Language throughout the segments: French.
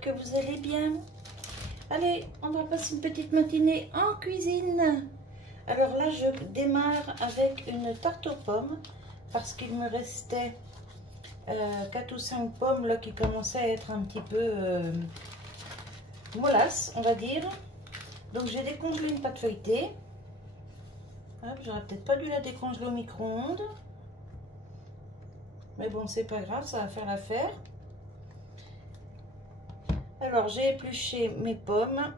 j'espère que vous allez bien. Allez, on va passer une petite matinée en cuisine. Alors là, je démarre avec une tarte aux pommes parce qu'il me restait 4 ou 5 pommes là qui commençaient à être un petit peu mollasse, on va dire. Donc j'ai décongelé une pâte feuilletée. J'aurais peut-être pas dû la décongeler au micro-ondes. Mais bon, c'est pas grave, ça va faire l'affaire. Alors j'ai épluché mes pommes.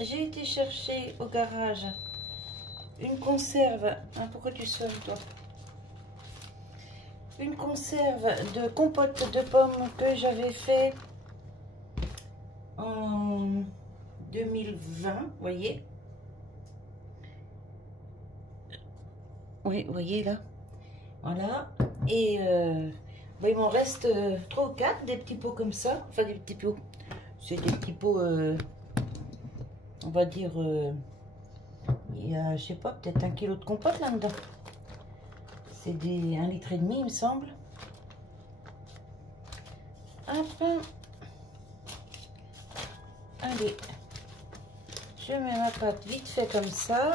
J'ai été chercher au garage une conserve. Pourquoi tu sonnes toi? Une conserve de compote de pommes que j'avais fait en 2020, vous voyez. Oui, vous voyez là. Voilà. Et il m'en reste 3 ou 4, des petits pots comme ça. Enfin, des petits pots. C'est des petits pots, on va dire, il y a, je sais pas, peut-être 1 kilo de compote là-dedans. C'est des 1,5 litre, il me semble. Hop. Allez. Je mets ma pâte vite fait comme ça.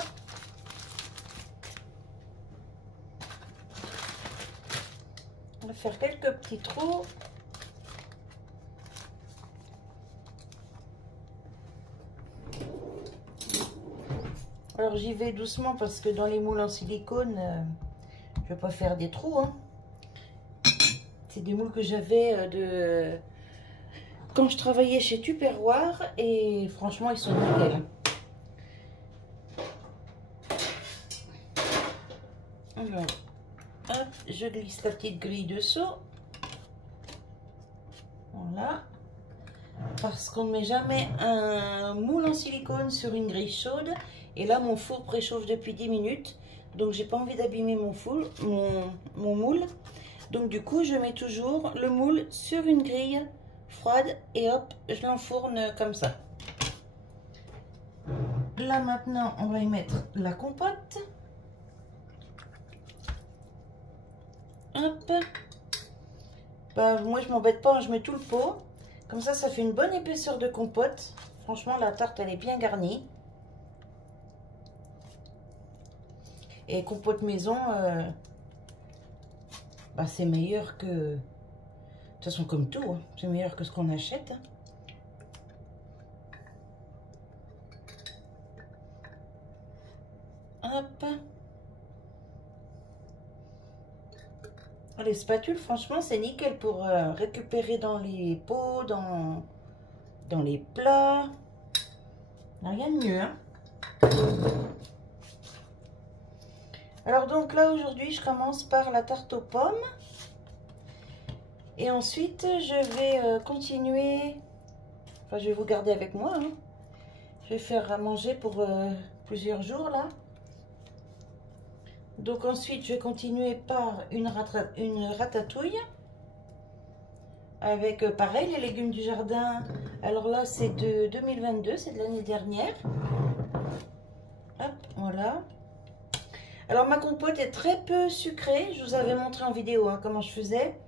On va faire quelques petits trous. Alors j'y vais doucement parce que dans les moules en silicone, je vais pas faire des trous. C'est des moules que j'avais quand je travaillais chez Tupperware et franchement ils sont nickel. Alors, hop, je glisse la petite grille dessous. Voilà. Parce qu'on ne met jamais un moule en silicone sur une grille chaude. Et là, mon four préchauffe depuis 10 minutes. Donc, j'ai pas envie d'abîmer mon moule. Donc, du coup, je mets toujours le moule sur une grille froide. Et hop, je l'enfourne comme ça. Là, maintenant, on va y mettre la compote. Hop. Moi, je m'embête pas, je mets tout le pot. Comme ça fait une bonne épaisseur de compote. Franchement, la tarte, elle est bien garnie. Et compote maison, c'est meilleur que... De toute façon, comme tout, c'est meilleur que ce qu'on achète. Hop. Les spatules, franchement, c'est nickel pour récupérer dans les pots, dans les plats. Rien de mieux, Alors donc là, aujourd'hui, je commence par la tarte aux pommes. Et ensuite, je vais continuer. Enfin, je vais vous garder avec moi. Je vais faire à manger pour plusieurs jours, là. Donc ensuite, je vais continuer par une ratatouille. Avec, pareil, les légumes du jardin. Alors là, c'est de 2022, c'est de l'année dernière. Hop, voilà. Alors, ma compote est très peu sucrée. Je vous avais montré en vidéo comment je faisais.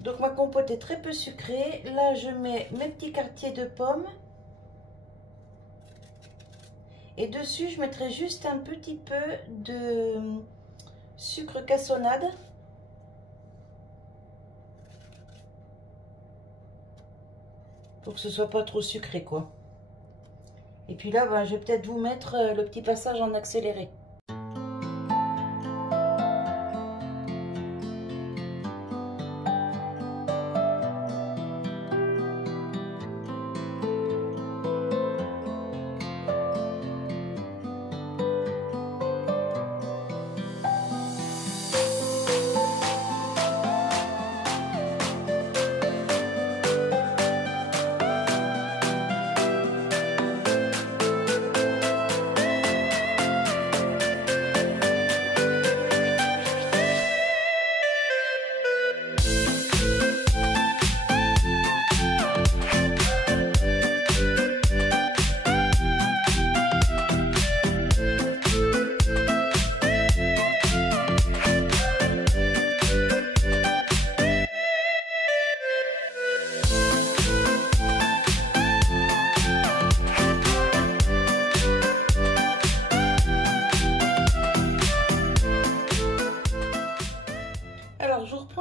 Donc, ma compote est très peu sucrée. Là, je mets mes petits quartiers de pommes. Et dessus, je mettrai juste un petit peu de sucre cassonade. Pour que ce soit pas trop sucré, quoi. Et puis là, je vais peut-être vous mettre le petit passage en accéléré.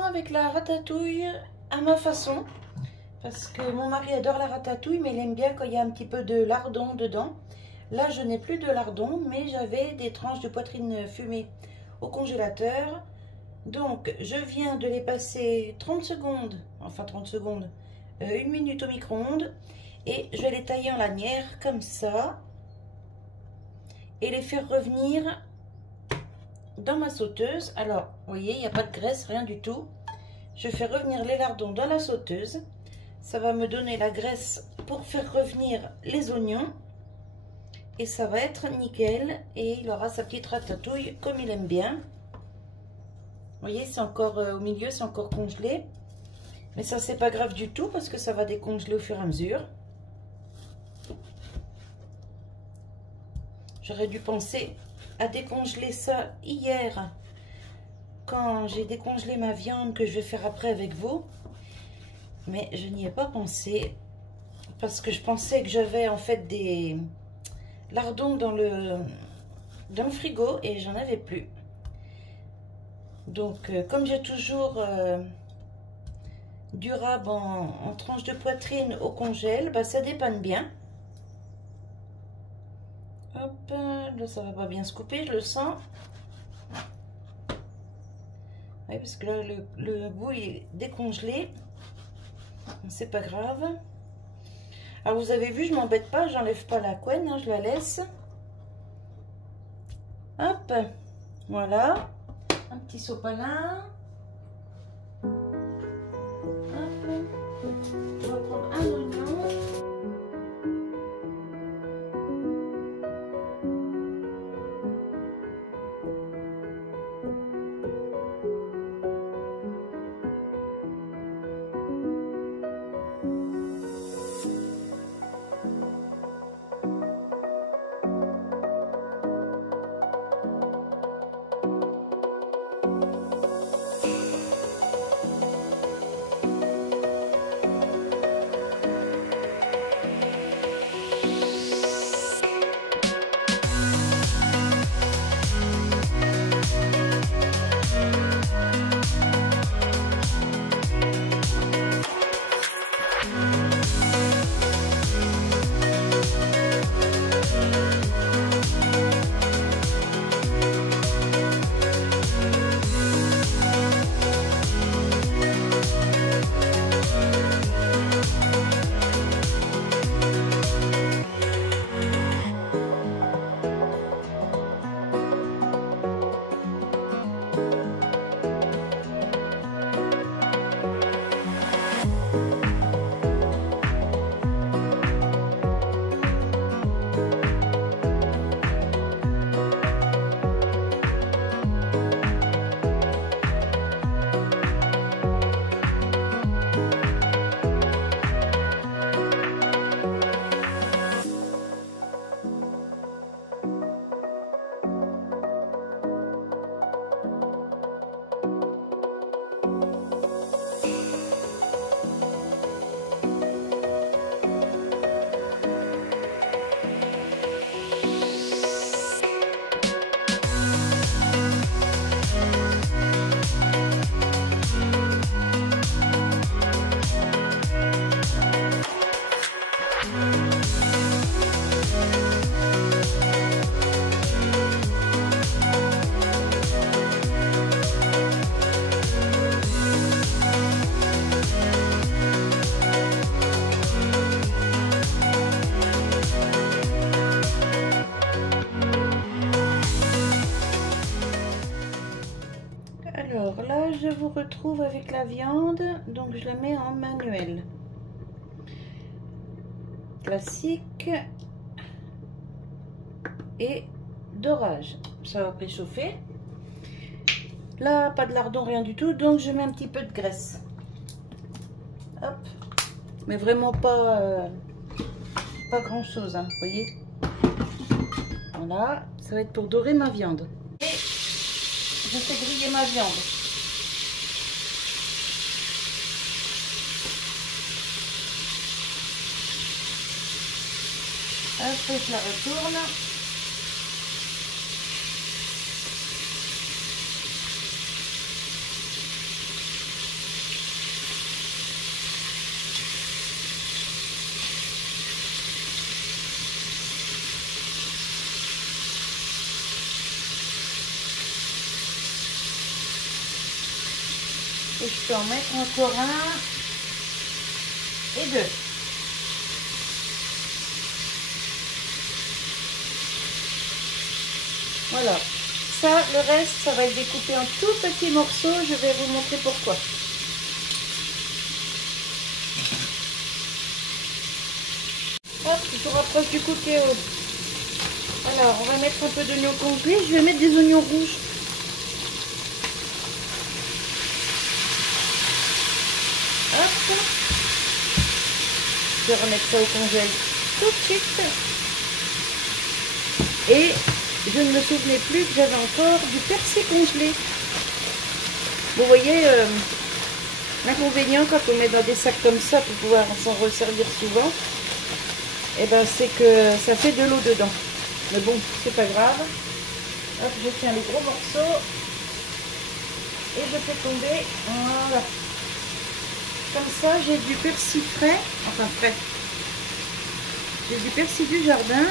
avec la ratatouille à ma façon. Parce que mon mari adore la ratatouille, mais il aime bien quand il y a un petit peu de lardon dedans. Là, je n'ai plus de lardon, mais j'avais des tranches de poitrine fumée au congélateur. Donc, je viens de les passer 30 secondes, enfin 30 secondes, 1 minute au micro-ondes. Et je vais les tailler en lanières comme ça. Et les faire revenir dans ma sauteuse. Alors, vous voyez, il n'y a pas de graisse, rien du tout. Je fais revenir les lardons dans la sauteuse. Ça va me donner la graisse pour faire revenir les oignons. Et ça va être nickel. Et il aura sa petite ratatouille comme il aime bien. Vous voyez, c'est encore au milieu, c'est encore congelé. Mais ça, c'est pas grave du tout parce que ça va décongeler au fur et à mesure. J'aurais dû penser à décongeler ça hier quand j'ai décongelé ma viande que je vais faire après avec vous. Mais je n'y ai pas pensé parce que je pensais que j'avais en fait des lardons dans le frigo et j'en avais plus. Donc comme j'ai toujours du rab en tranche de poitrine au congèle, bah, ça dépanne bien. Hop, là ça va pas bien se couper, je le sens. Oui, parce que là le bout est décongelé. C'est pas grave. Alors vous avez vu, je m'embête pas, j'enlève pas la couenne, hein, je la laisse. Hop, voilà. Un petit sopalin. Hop. Je vais prendre un oignon. Alors là, je vous retrouve avec la viande, donc je la mets en manuel. Classique et dorage. Ça va préchauffer. Là, pas de lardon, rien du tout, donc je mets un petit peu de graisse. Hop. Mais vraiment pas grand chose, hein, vous voyez. Voilà, ça va être pour dorer ma viande. Et je fais griller ma viande. Après, je la retourne. Et je peux en mettre encore un et deux. Voilà. Ça, le reste, ça va être découpé en tout petits morceaux. Je vais vous montrer pourquoi. Hop, je te rapproche du cookéo. Alors, on va mettre un peu d'oignon complet. Je vais mettre des oignons rouges. Hop. Je vais remettre ça au congèle tout de suite. Et je ne me souvenais plus que j'avais encore du persil congelé. Vous voyez, l'inconvénient quand on met dans des sacs comme ça pour pouvoir s'en resservir souvent, et ben c'est que ça fait de l'eau dedans. Mais bon, c'est pas grave. Hop, je tiens les gros morceaux et je fais tomber. Voilà. Comme ça, j'ai du persil frais, enfin frais. J'ai du persil du jardin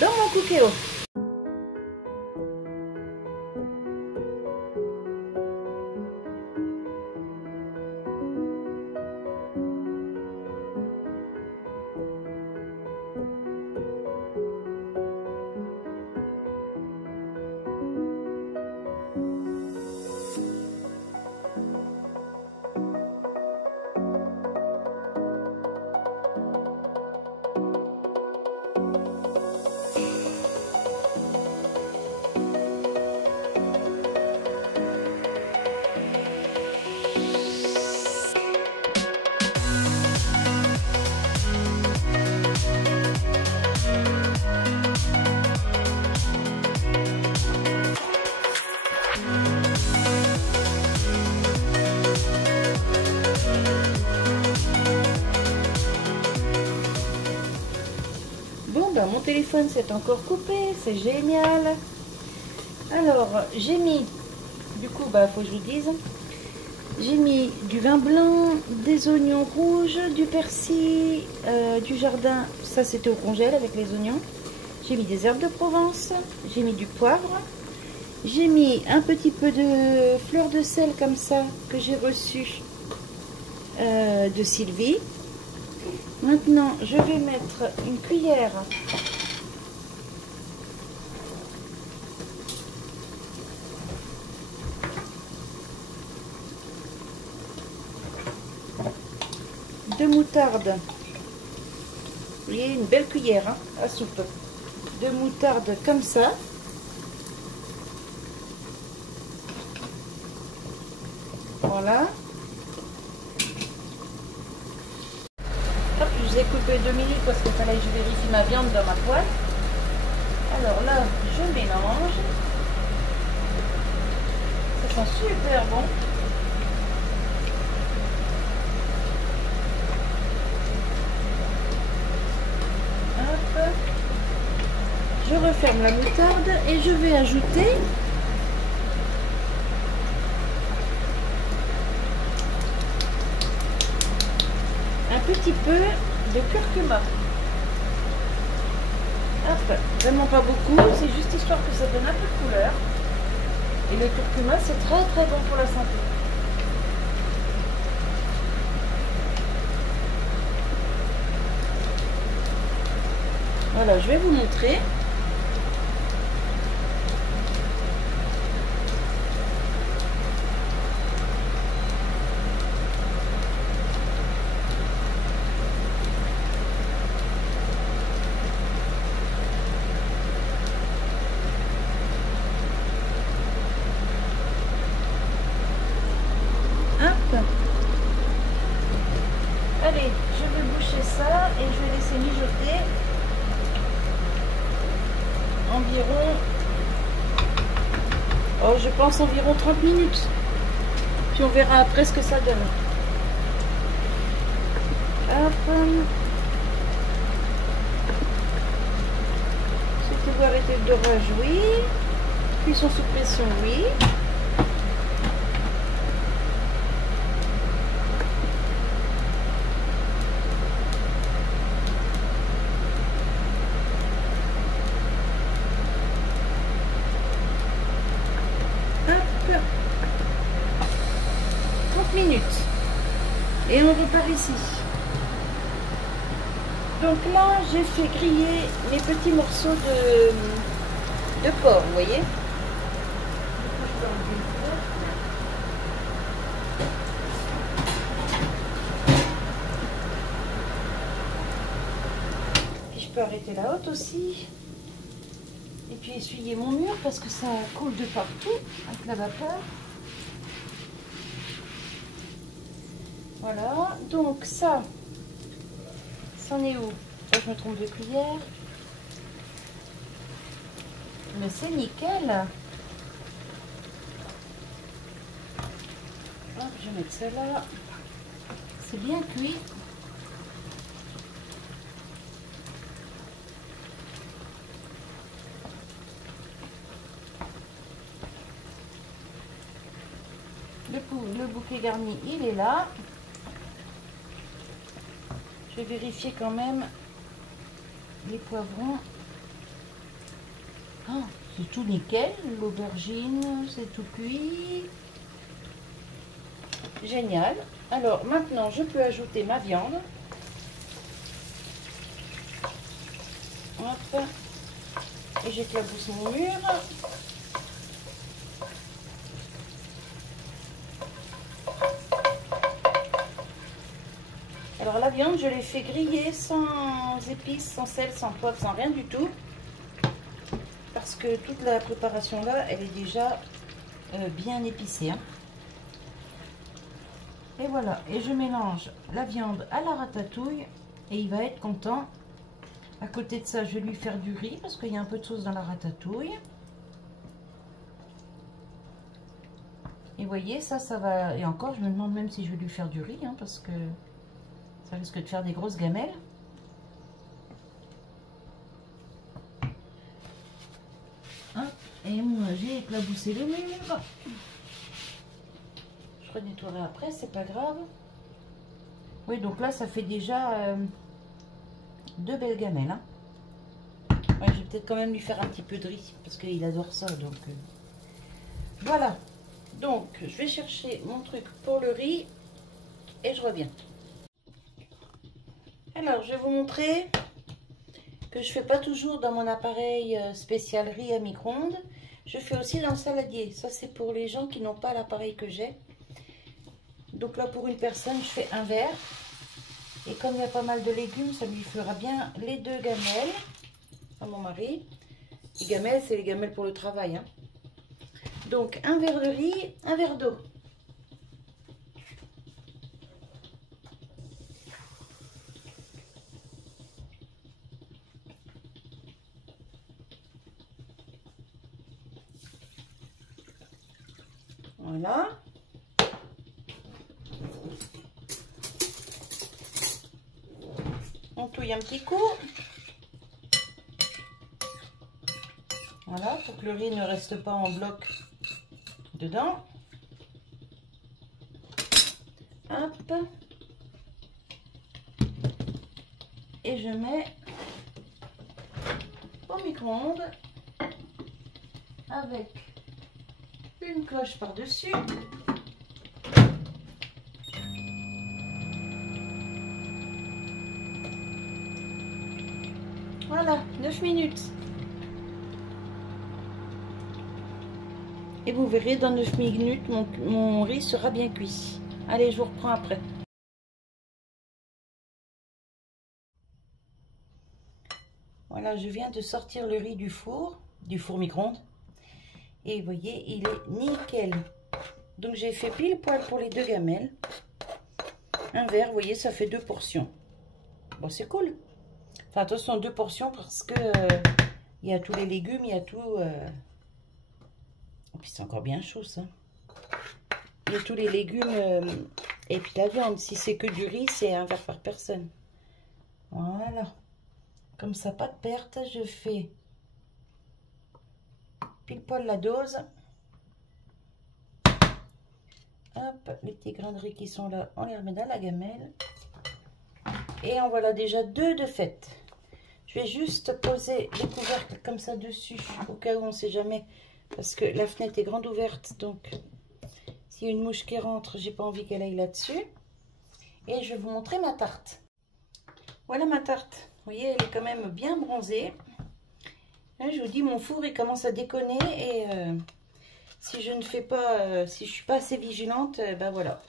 dans mon cookéo. Bon, ben mon téléphone s'est encore coupé, c'est génial. Alors, j'ai mis, du coup, bah faut que je vous dise, j'ai mis du vin blanc, des oignons rouges, du persil, du jardin, ça c'était au congèle avec les oignons. J'ai mis des herbes de Provence, j'ai mis du poivre, j'ai mis un petit peu de fleur de sel comme ça que j'ai reçu de Sylvie. Maintenant, je vais mettre une cuillère de moutarde. Vous voyez, une belle cuillère hein, à soupe de moutarde comme ça. Voilà. Hop, je vous ai coupé 2 minutes parce qu'il fallait que je vérifie ma viande dans ma poêle. Alors là, je mélange. Ça sent super bon. Hop. Je referme la moutarde et je vais ajouter un petit peu de curcuma. Hop, vraiment pas beaucoup, c'est juste histoire que ça donne un peu de couleur. Et le curcuma, c'est très très bon pour la santé. Voilà, je vais vous montrer. Allez, je vais boucher ça et je vais laisser mijoter environ, oh, je pense environ 30 minutes. Puis on verra après ce que ça donne. Hop. C'était arrêter le dorage, oui. Cuisson sous pression, oui. Et on repart ici. Donc là, j'ai fait griller mes petits morceaux de porc, vous voyez. Puis je peux arrêter la hotte aussi. Et puis essuyer mon mur parce que ça coule de partout avec la vapeur. Voilà, donc ça, c'en est où? Là, je me trompe de cuillère. Mais c'est nickel. Hop, je vais mettre ça là. C'est bien cuit. Le bouquet garni, il est là. Je vais vérifier quand même les poivrons. Oh, c'est tout nickel. L'aubergine, c'est tout cuit. Génial. Alors maintenant, je peux ajouter ma viande. Hop. Et j'éclabousse mon mur. Alors la viande, je l'ai fait griller sans épices, sans sel, sans poivre, sans rien du tout. Parce que toute la préparation là, elle est déjà bien épicée. Hein. Et voilà, et je mélange la viande à la ratatouille et il va être content. À côté de ça, je vais lui faire du riz parce qu'il y a un peu de sauce dans la ratatouille. Et vous voyez, ça va... Et encore, je me demande même si je vais lui faire du riz, hein, parce que ça risque de faire des grosses gamelles. Hop, et moi, j'ai éclaboussé le mur. Je renettoierai après, c'est pas grave. Oui, donc là, ça fait déjà 2 belles gamelles. Hein. Ouais, je vais peut-être quand même lui faire un petit peu de riz, parce qu'il adore ça. Donc voilà. Donc, je vais chercher mon truc pour le riz et je reviens. Alors, je vais vous montrer que je fais pas toujours dans mon appareil spécial riz à micro-ondes. Je fais aussi dans le saladier. Ça, c'est pour les gens qui n'ont pas l'appareil que j'ai. Donc là, pour une personne, je fais un verre. Et comme il y a pas mal de légumes, ça lui fera bien les 2 gamelles à mon mari. Les gamelles, c'est les gamelles pour le travail. Hein. Donc, un verre de riz, un verre d'eau. Voilà. On touille un petit coup. Voilà, pour que le riz ne reste pas en bloc dedans. Hop. Et je mets au micro-ondes avec une cloche par-dessus. Voilà, 9 minutes. Et vous verrez, dans 9 minutes, mon riz sera bien cuit. Allez, je vous reprends après. Voilà, je viens de sortir le riz du four micro-ondes. Et vous voyez, il est nickel. Donc j'ai fait pile poil pour les 2 gamelles. Un verre, vous voyez, ça fait 2 portions. Bon, c'est cool. Enfin, attention, 2 portions parce que il y a tous les légumes, il y a tout. Et puis c'est encore bien chaud ça. Il y a tous les légumes et puis la viande. Si c'est que du riz, c'est un verre par personne. Voilà. Comme ça, pas de perte. Je fais pile poil la dose. Hop, les petits grains de riz qui sont là, on les remet dans la gamelle. Et en voilà déjà 2 de fait. Je vais juste poser les couvercles comme ça dessus, au cas où on ne sait jamais. Parce que la fenêtre est grande ouverte, donc s'il y a une mouche qui rentre, j'ai pas envie qu'elle aille là-dessus. et je vais vous montrer ma tarte. Voilà ma tarte. Vous voyez, elle est quand même bien bronzée. Là, je vous dis, mon four il commence à déconner et si je ne fais pas, si je suis pas assez vigilante, ben voilà.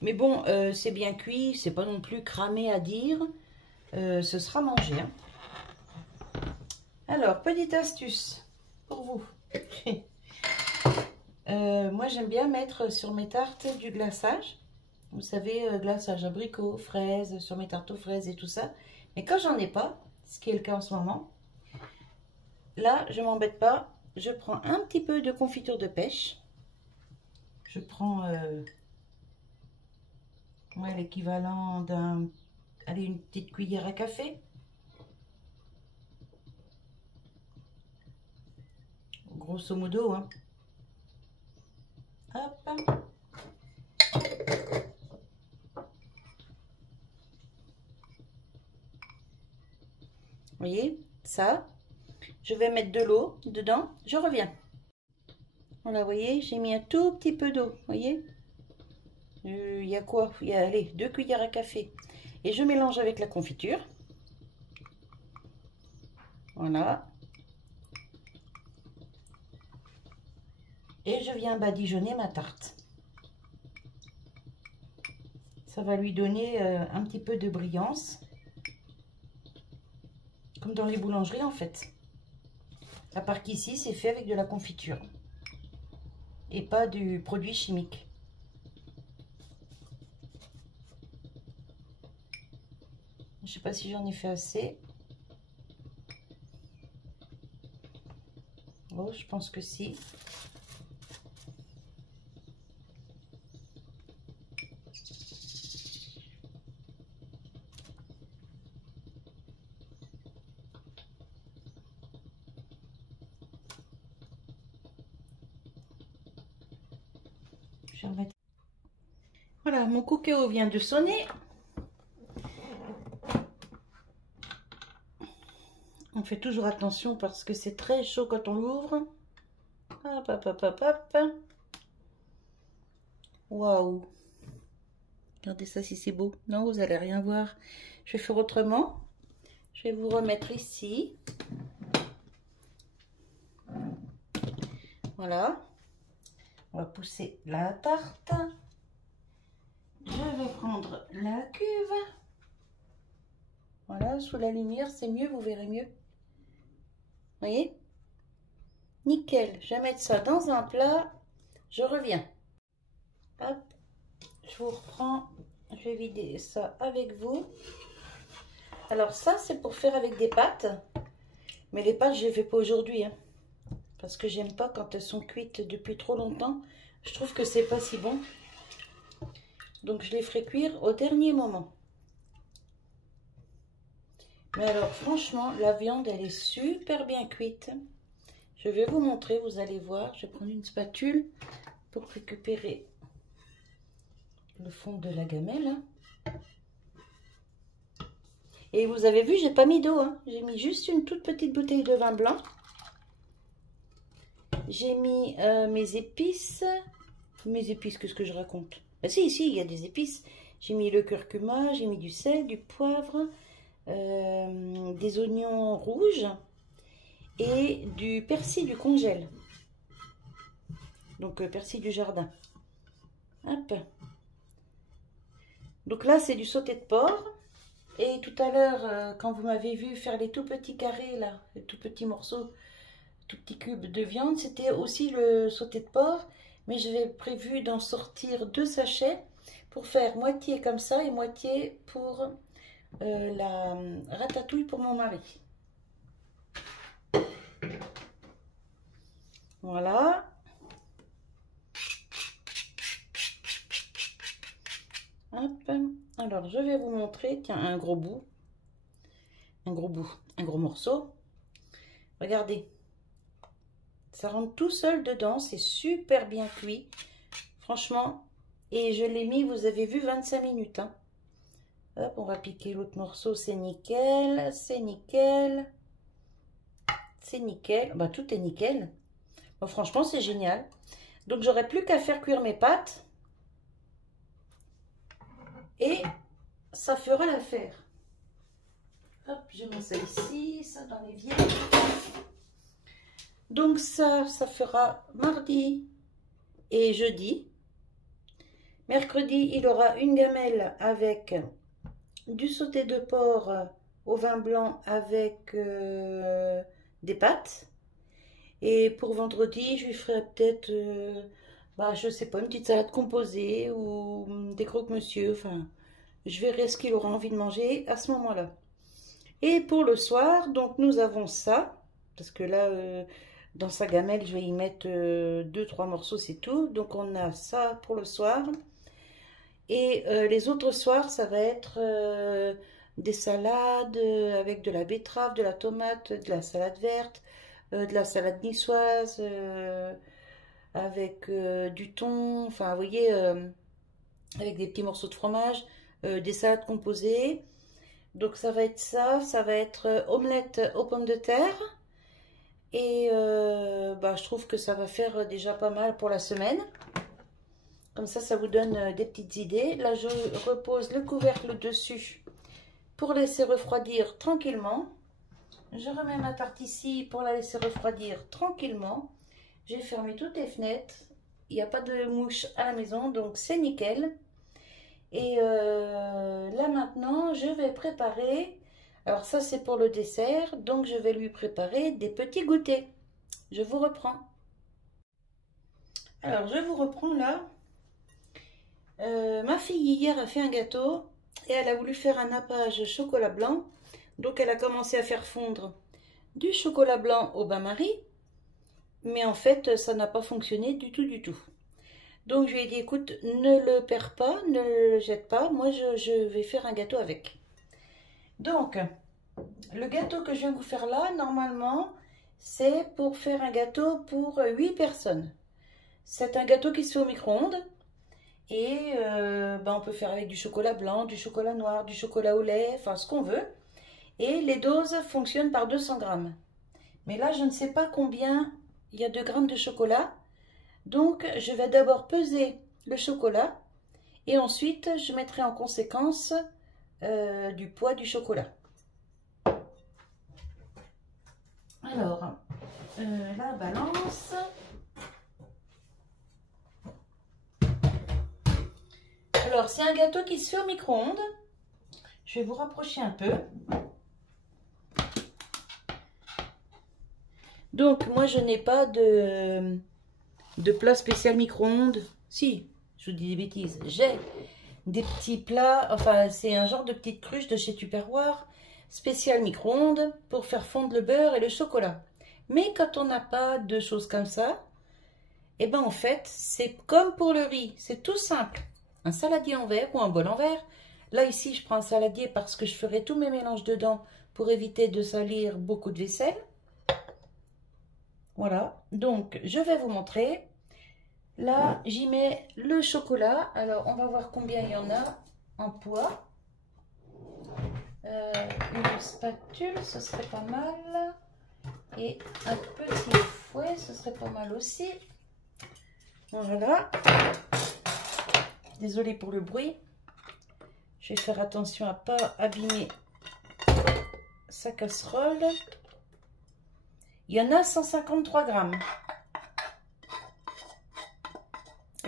Mais bon, c'est bien cuit, c'est pas non plus cramé à dire. Ce sera mangé. Hein. Alors, petite astuce pour vous. Moi, j'aime bien mettre sur mes tartes du glaçage. Vous savez, glaçage abricot, fraises, sur mes tartes aux fraises et tout ça. Mais quand j'en ai pas, ce qui est le cas en ce moment, là, je m'embête pas. Je prends un petit peu de confiture de pêche. Je prends ouais, l'équivalent d'un... Allez, une petite cuillère à café. Grosso modo, hein. Hop. Vous voyez, ça. Je vais mettre de l'eau dedans. Je reviens. Voilà, vous voyez, j'ai mis un tout petit peu d'eau. Vous voyez, il y a quoi? Il y a, allez, 2 cuillères à café. Et je mélange avec la confiture. Voilà. Et je viens badigeonner ma tarte. Ça va lui donner un petit peu de brillance. Comme dans les boulangeries en fait. À part qu'ici, c'est fait avec de la confiture. Et pas du produit chimique. Je sais pas si j'en ai fait assez. Oh, je pense que si. Je vais remettre. Voilà, mon cookéo vient de sonner. On fait toujours attention parce que c'est très chaud quand on l'ouvre. Hop, hop, hop, hop, hop. Waouh. Regardez ça si c'est beau. Non, vous allez rien voir. Je vais faire autrement. Je vais vous remettre ici. Voilà. On va pousser la tarte. Je vais prendre la cuve. Voilà, sous la lumière, c'est mieux, vous verrez mieux. Vous voyez? Nickel. Je vais mettre ça dans un plat. Je reviens. Hop. Je vous reprends. Je vais vider ça avec vous. Alors ça, c'est pour faire avec des pâtes. Mais les pâtes, je ne les fais pas aujourd'hui. Hein, parce que j'aime pas quand elles sont cuites depuis trop longtemps. Je trouve que c'est pas si bon. Donc je les ferai cuire au dernier moment. Mais alors franchement, la viande, elle est super bien cuite. Je vais vous montrer, vous allez voir. Je vais prendre une spatule pour récupérer le fond de la gamelle. Et vous avez vu, j'ai pas mis d'eau. Hein. J'ai mis juste une toute petite bouteille de vin blanc. J'ai mis mes épices. Mes épices, qu'est-ce que je raconte? Ah, si, il y a des épices. J'ai mis le curcuma, j'ai mis du sel, du poivre, des oignons rouges et du persil du congèle. Donc, persil du jardin. Hop. Donc là, c'est du sauté de porc. Et tout à l'heure, quand vous m'avez vu faire les tout petits carrés, là, les tout petits morceaux, tout petits cubes de viande, c'était aussi le sauté de porc. Mais j'avais prévu d'en sortir 2 sachets pour faire moitié comme ça et moitié pour la ratatouille pour mon mari. Voilà. Hop. Alors, je vais vous montrer, tiens, un gros bout, un gros morceau. Regardez, ça rentre tout seul dedans, c'est super bien cuit, franchement. Et je l'ai mis, vous avez vu, 25 minutes. Hein. Hop, on va piquer l'autre morceau, c'est nickel, c'est nickel, c'est nickel. Bah, tout est nickel. Bon, franchement, c'est génial. Donc, j'aurais plus qu'à faire cuire mes pâtes. Et ça fera l'affaire. Hop, je mets ça ici, ça dans l'évier. Donc ça fera mardi et jeudi. Mercredi, il aura une gamelle avec du sauté de porc au vin blanc avec des pâtes. Et pour vendredi, je lui ferai peut-être, je sais pas, une petite salade composée ou des croque-monsieur. Enfin, je verrai ce qu'il aura envie de manger à ce moment-là. Et pour le soir, donc nous avons ça, parce que là, dans sa gamelle, je vais y mettre 2-3 morceaux, c'est tout. Donc on a ça pour le soir. Et les autres soirs, ça va être des salades avec de la betterave, de la tomate, de la salade verte, de la salade niçoise, avec du thon, enfin vous voyez, avec des petits morceaux de fromage, des salades composées. Donc ça va être ça va être omelette aux pommes de terre. Et je trouve que ça va faire déjà pas mal pour la semaine. Comme ça vous donne des petites idées. Là, je repose le couvercle dessus pour laisser refroidir tranquillement. Je remets ma tarte ici pour la laisser refroidir tranquillement. J'ai fermé toutes les fenêtres. Il n'y a pas de mouches à la maison, donc c'est nickel. Et là maintenant, je vais préparer. Alors ça, c'est pour le dessert. Donc je vais lui préparer des petits goûters. Je vous reprends. Alors, je vous reprends là. Ma fille hier a fait un gâteau et elle a voulu faire un nappage chocolat blanc. Donc elle a commencé à faire fondre du chocolat blanc au bain-marie. Mais en fait, ça n'a pas fonctionné du tout. Donc je lui ai dit, écoute, ne le perds pas, ne le jette pas. Moi, je vais faire un gâteau avec. Donc, le gâteau que je viens de vous faire là, normalement, c'est pour faire un gâteau pour 8 personnes. C'est un gâteau qui se fait au micro-ondes. Et on peut faire avec du chocolat blanc, du chocolat noir, du chocolat au lait, enfin ce qu'on veut. Et les doses fonctionnent par 200 grammes. Mais là, je ne sais pas combien il y a de grammes de chocolat. Donc, je vais d'abord peser le chocolat. Et ensuite, je mettrai en conséquence du poids du chocolat. Alors, la balance. Alors, c'est un gâteau qui se fait au micro-ondes. Je vais vous rapprocher un peu. Donc, moi, je n'ai pas de plat spécial micro-ondes. Si, je vous dis des bêtises. J'ai des petits plats, enfin, c'est un genre de petite cruche de chez Tupperware, spécial micro-ondes pour faire fondre le beurre et le chocolat. Mais quand on n'a pas de choses comme ça, et ben en fait, c'est comme pour le riz. C'est tout simple. Un saladier en verre ou un bol en verre. Là, ici, je prends un saladier parce que je ferai tous mes mélanges dedans pour éviter de salir beaucoup de vaisselle. Voilà. Donc, je vais vous montrer. Là, j'y mets le chocolat. Alors, on va voir combien il y en a en poids. Une spatule, ce serait pas mal. Et un petit fouet, ce serait pas mal aussi. Voilà. Désolée pour le bruit. Je vais faire attention à ne pas abîmer sa casserole. Il y en a 153 grammes.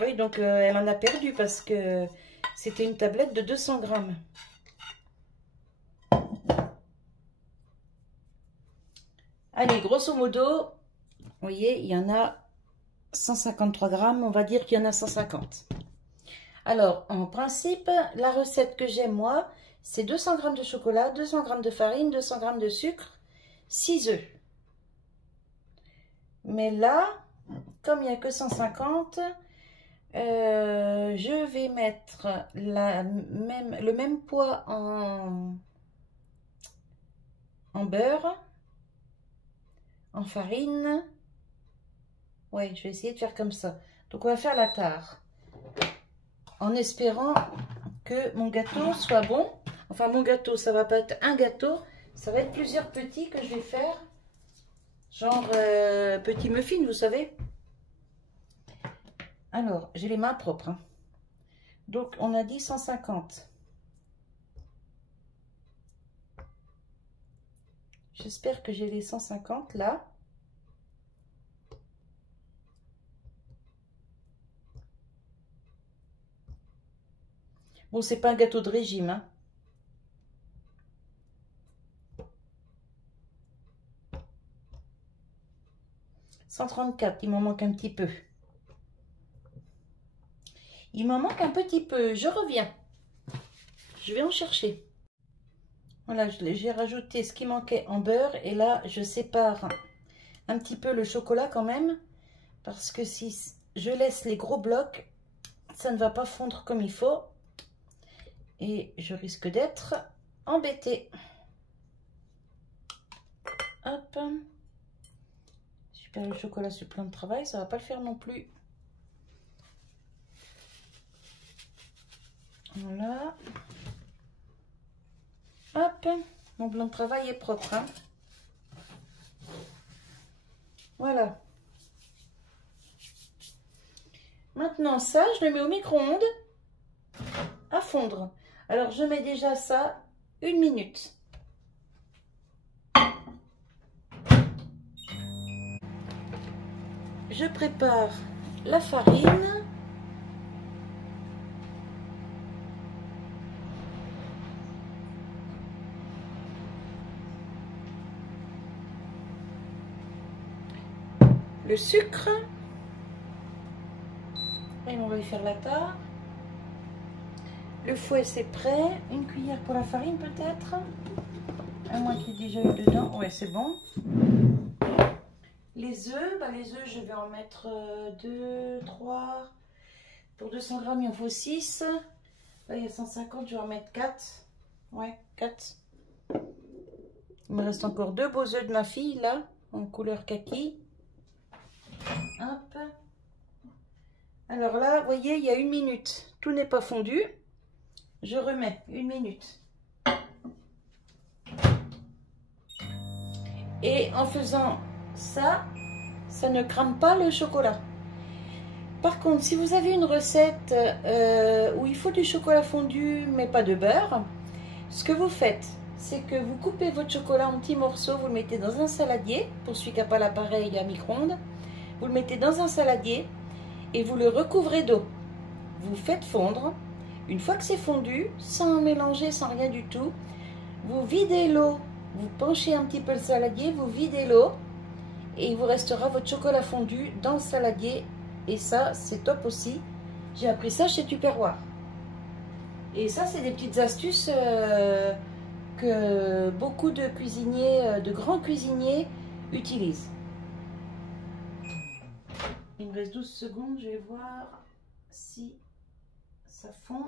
Oui, donc elle en a perdu parce que c'était une tablette de 200 grammes. Allez, grosso modo, vous voyez, il y en a 153 grammes. On va dire qu'il y en a 150. Alors, en principe, la recette que j'ai, moi, c'est 200 g de chocolat, 200 g de farine, 200 g de sucre, 6 œufs. Mais là, comme il n'y a que 150, je vais mettre le même poids en beurre, en farine. Ouais, je vais essayer de faire comme ça. Donc, on va faire la tare. En espérant que mon gâteau soit bon. Enfin, mon gâteau, ça va pas être un gâteau. Ça va être plusieurs petits que je vais faire. Genre petit muffin, vous savez. Alors, j'ai les mains propres. Hein. Donc, on a dit 150. J'espère que j'ai les 150 là. Bon, c'est pas un gâteau de régime, hein. « 134, il m'en manque un petit peu. Il m'en manque un petit peu, je reviens. Je vais en chercher. Voilà, j'ai rajouté ce qui manquait en beurre. Et là, je sépare un petit peu le chocolat quand même. Parce que si je laisse les gros blocs, ça ne va pas fondre comme il faut. Et je risque d'être embêtée. Hop. Super, le chocolat sur plein de travail, ça va pas le faire non plus. Voilà. Hop, mon blanc de travail est propre, hein. Voilà. Maintenant, ça, je le mets au micro-ondes à fondre. Alors, je mets déjà ça 1 minute. Je prépare la farine. Le sucre. Et on va y faire la tare. Le fouet, c'est prêt. 1 cuillère pour la farine, peut-être. À moins qu'il y ait déjà eu dedans. Ouais, c'est bon. Les œufs, les œufs, je vais en mettre 2, 3. Pour 200 grammes, il en faut 6. Là, il y a 150, je vais en mettre 4. Ouais, 4. Il me reste encore 2 beaux œufs de ma fille, là, en couleur kaki. Hop. Alors là, vous voyez, il y a 1 minute. Tout n'est pas fondu. Je remets 1 minute. Et en faisant ça, ça ne crame pas le chocolat. Par contre, si vous avez une recette où il faut du chocolat fondu, mais pas de beurre, ce que vous faites, c'est que vous coupez votre chocolat en petits morceaux, vous le mettez dans un saladier, pour celui qui n'a pas l'appareil à micro-ondes, vous le mettez dans un saladier et vous le recouvrez d'eau. Vous faites fondre. Une fois que c'est fondu, sans mélanger, sans rien du tout, vous videz l'eau, vous penchez un petit peu le saladier, vous videz l'eau et il vous restera votre chocolat fondu dans le saladier. Et ça, c'est top aussi. J'ai appris ça chez Tupperware. Et ça, c'est des petites astuces que beaucoup de cuisiniers, de grands cuisiniers utilisent. Il me reste 12 secondes, je vais voir si ça fond.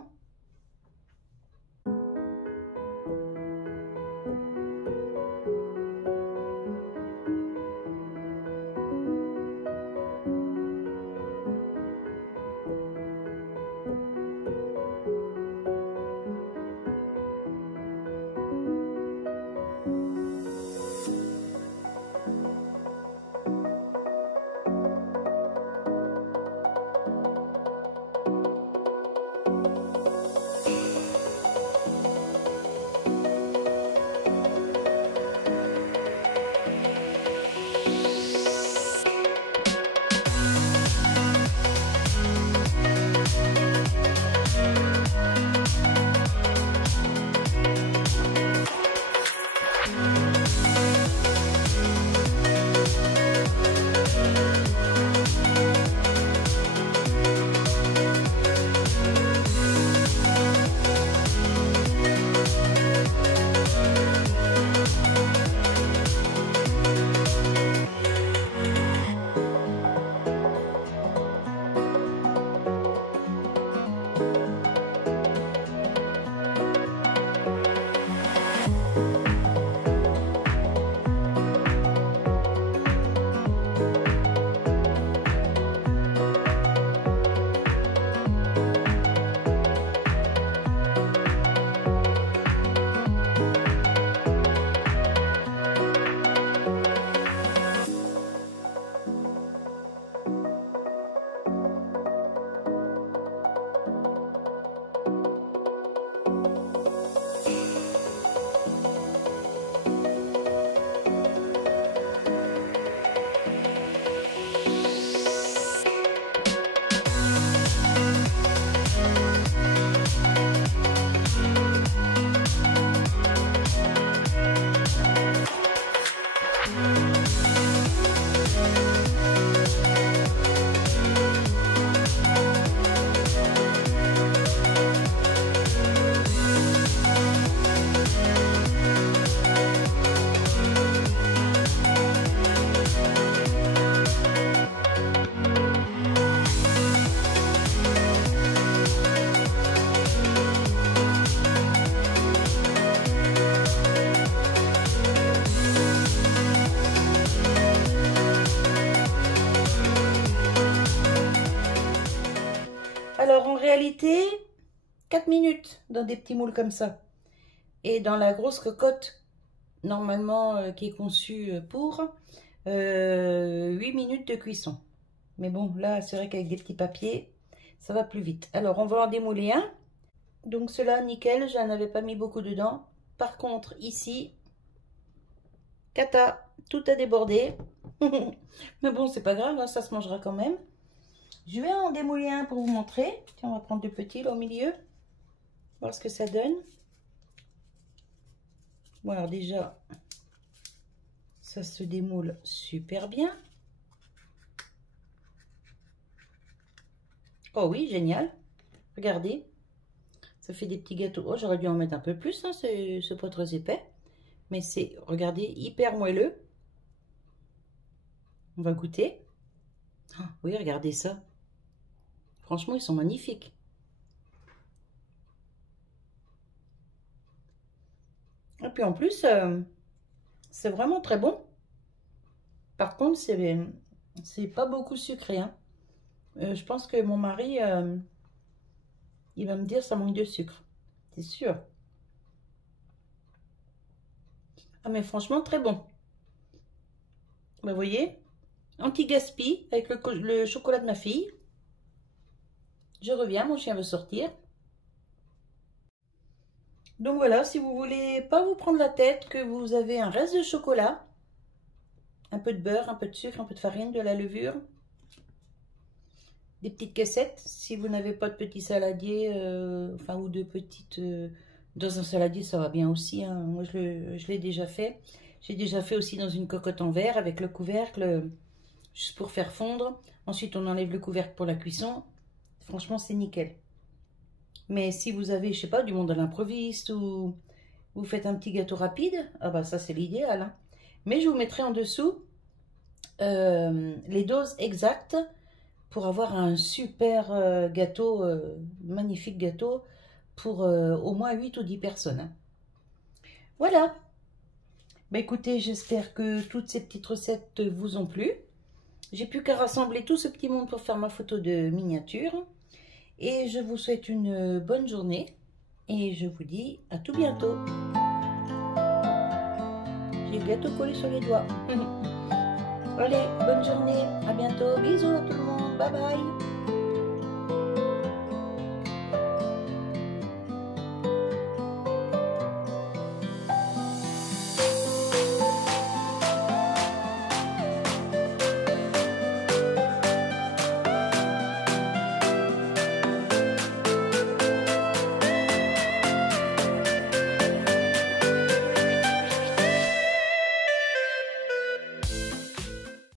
Alors en réalité, 4 minutes dans des petits moules comme ça. Et dans la grosse cocotte, normalement qui est conçue pour 8 minutes de cuisson. Mais bon, là, c'est vrai qu'avec des petits papiers, ça va plus vite. Alors, on va en démouler un. Donc, cela, nickel, je n'en avais pas mis beaucoup dedans. Par contre, ici, cata, tout a débordé. Mais bon, c'est pas grave, hein, ça se mangera quand même. Je vais en démouler un pour vous montrer. Tiens, on va prendre le petit là au milieu. Voir ce que ça donne. Bon, alors déjà, ça se démoule super bien. Oh oui, génial. Regardez. Ça fait des petits gâteaux. Oh, j'aurais dû en mettre un peu plus, hein, c'est pas très épais. Mais c'est, regardez, hyper moelleux. On va goûter. Oh, oui, regardez ça. Franchement, ils sont magnifiques. Et puis en plus, c'est vraiment très bon. Par contre, c'est pas beaucoup sucré, hein. Je pense que mon mari, il va me dire ça manque de sucre. C'est sûr. Ah, mais franchement, très bon. Vous voyez, anti-gaspi avec le chocolat de ma fille. Je reviens, mon chien veut sortir. Donc voilà, si vous voulez pas vous prendre la tête, que vous avez un reste de chocolat, un peu de beurre, un peu de sucre, un peu de farine, de la levure, des petites caissettes, si vous n'avez pas de petit saladier, enfin ou de petites... dans un saladier, ça va bien aussi, hein. Moi, je l'ai déjà fait. J'ai déjà fait aussi dans une cocotte en verre avec le couvercle, juste pour faire fondre. Ensuite, on enlève le couvercle pour la cuisson. Franchement, c'est nickel. Mais si vous avez, je sais pas, du monde à l'improviste ou vous faites un petit gâteau rapide, ah bah ça, c'est l'idéal, hein. Mais je vous mettrai en dessous les doses exactes pour avoir un super gâteau, magnifique gâteau pour au moins 8 ou 10 personnes, hein. Voilà. Bah écoutez, j'espère que toutes ces petites recettes vous ont plu. J'ai plus qu'à rassembler tout ce petit monde pour faire ma photo de miniature. Et je vous souhaite une bonne journée. Et je vous dis à tout bientôt. J'ai le gâteau collé sur les doigts. Allez, bonne journée. À bientôt. Bisous à tout le monde. Bye bye.